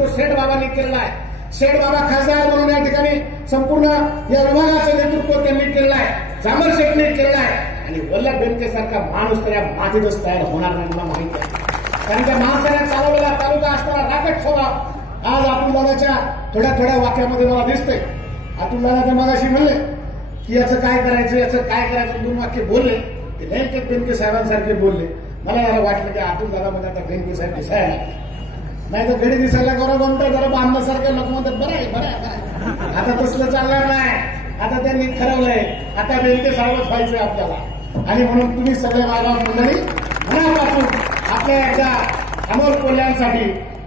तो शेठ बाबांनी केलेला आहे। शेठ बाबा खासदार म्हणून या ठिकाणी संपूर्ण या विभागाचं नेतृत्व त्यांनी केलेलं आहे, जामर शेठने केलेलं आहे आणि वल्लभ बेनके सारखा माणूस तर या मातीतच तयार होणार नाही मला माहिती आहे। कारण त्या माणसाने चालवलेला तालुका असताना राकट स्वभाव आज अतुल दादाच्या थोड्या थोड्या वाक्यामध्ये मला दिसतंय। अतुल दादा त्या मगाशी म्हणले की याचं काय करायचं, याचं काय करायचं, 2 वाक्य बोलले ते नेमके बेनके साहेबांसारखे बोलले। मला जरा वाटलं की अतुल दादा मध्ये आता बेनके साहेब दिसायला नाही तर घडी दिसायला गौरव म्हणतात जरा बांधण्यासारखं लोक म्हणतात बरं आहे बरं आहे। आता तसलं चालणार नाही, आता त्यांनी ठरवलंय आता बेनके साहेबच व्हायचंय आपल्याला। आणि म्हणून तुम्ही सगळे मायबाप मंडळी मनापासून आपल्या एकदा अमोल कोल्ह्यांसाठी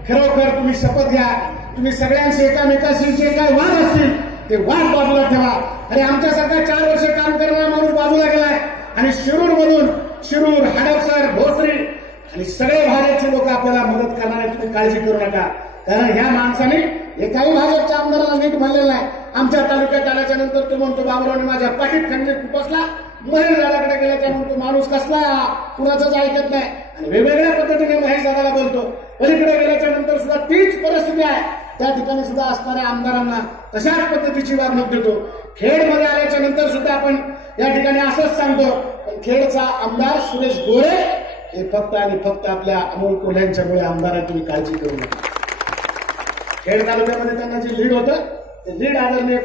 खरोखर तुम्ही शपथ घ्या। तुम्ही सगळ्यांशी एकामेकाशी जे काही वाद असतील ते वाद बाजूला ठेवा। आणि आमच्यासारखा 4 वर्ष काम करणारा माणूस बाजूला गेलाय आणि शिरूर हडपसर भोसरी आणि सगळे भाजपचे लोक आपल्याला मदत करणार आहेत, तुम्ही काळजी करू नका। कारण ह्या माणसाने एकाही भाजपच्या आमदाराला नीट म्हणलेलं नाही। आमच्या तालुक्यात आल्याच्या नंतर तो म्हणतो बाबूरावने माझ्या पाठीत खंजीर खुपसला, महेश दादाकडे गेल्याच्या म्हणतो माणूस कसला कुणाचंच ऐकत नाही आणि वेगवेगळ्या पद्धतीने महेश दादाला बोलतो। पलीकडे गेल्याच्या नंतर सुद्धा तीच परिस्थिती आहे, त्या ठिकाणी सुद्धा असणाऱ्या आमदारांना तशाच पद्धतीची वागणूक देतो। खेडमध्ये आल्याच्या नंतर सुद्धा आपण या ठिकाणी असंच सांगतो, पण खेडचा आमदार सुरेश गोरे हे फक्त आणि फक्त आपल्या अमोल कोल्ह्यांच्यामुळे आमदार आहे, तुम्ही काळजी करू नका। खेड तालुक्यामध्ये त्यांना जे लीड होतं ते लीड आदरणीय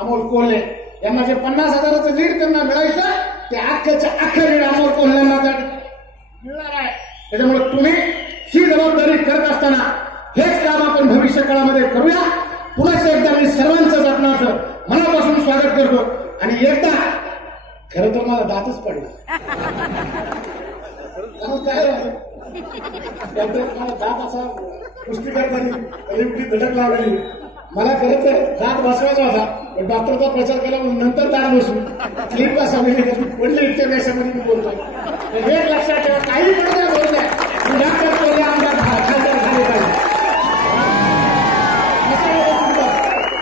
अमोल कोल्हे यांना जे 50,000चं लीड त्यांना मिळायचं ते अख्ख्याच्या अख्खं लीड अमोल कोल्ह्यांना मिळणार आहे। त्याच्यामुळे तुम्ही ही जबाबदारी करत असताना हेच काम आपण भविष्य काळामध्ये करूया। पुन्हा एकदा मी सर्वांचंच आपणाचं मनापासून स्वागत करतो आणि एकदा खरं तर मला दातच पडला काय मला दात असा कुस्ती करताना धडक लावलेली, मला खरं तर दात बसवायचा होता पण डॉक्टरचा प्रचार केला म्हणून नंतर दात बसून क्लिप असा पडले इतक्या वेळामध्ये मी बोलतोय। एक लक्षात ठेवा, काही पण बोलत आहे डॉक्टर आमच्या खासदार झाले पाहिजे,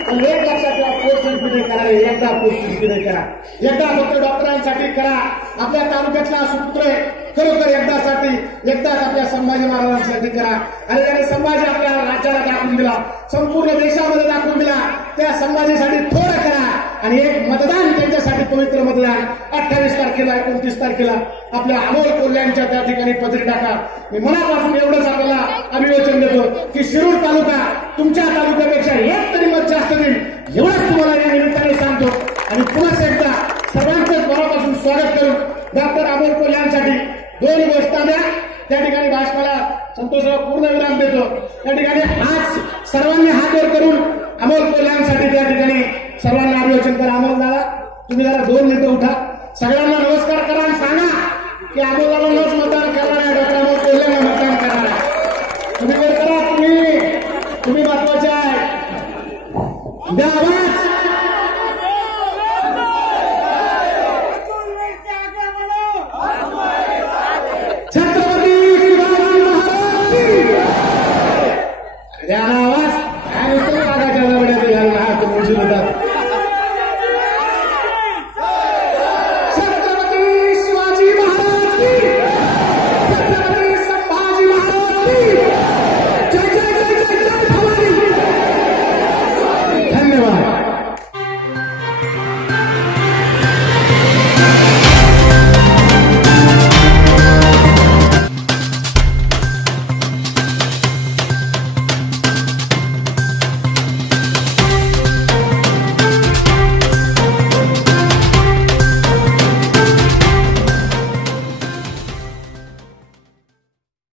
पण एक लक्षात ठेवा पोस्ट नाही करा, एकदा पोस्ट नाही करा, एकदा फक्त डॉक्टरांसाठी करा। आपल्या तालुक्यातला सुपुत्र आहे खरोखर एकदाच आपल्या संभाजी महाराजांसाठी करा। आणि त्याने संभाजी आपल्या राज्याला दाखवून दिला, संपूर्ण देशामध्ये दाखवून दिला, त्या संभाजीसाठी थोडं करा आणि एक मतदान त्यांच्यासाठी पवित्र मतदान 28 तारखेला 29 तारखेला आपल्या अमोल कोल्ह्यांच्या त्या ठिकाणी पदरी टाका। मी मनापासून एवढंच आपल्याला अभिवचन देतो की शिरूर तालुका तुमच्या तालुक्यापेक्षा 1 तरी मत जास्त देईल, एवढंच तुम्हाला या निमित्ताने सांगतो। आणि पुन्हा एकदा सर्वांचंच मनापासून स्वागत करून डॉक्टर अमोल कोल्ह्यांसाठी 2 घोषणा त्या ठिकाणी भाषणाला संतोषराव पूर्ण विराम देतो। त्या ठिकाणी आज सर्वांनी हात वर करून अमोल कोल्ह्यांसाठी त्या ठिकाणी सर्वांना अभिवचन करा। अमोल दादा तुम्ही जरा 2 मिनिटं उठा, सगळ्यांना नमस्कार करा आणि सांगा की अमोल दादांनाच मतदान करणार आहे, डॉक्टर अमोल कोल्ह्यांना मतदान करणार आहे। तुम्ही वर करा, तुम्ही महत्वाचे आहे, द्या आवाज। छत्रपती शिवाजी महाराज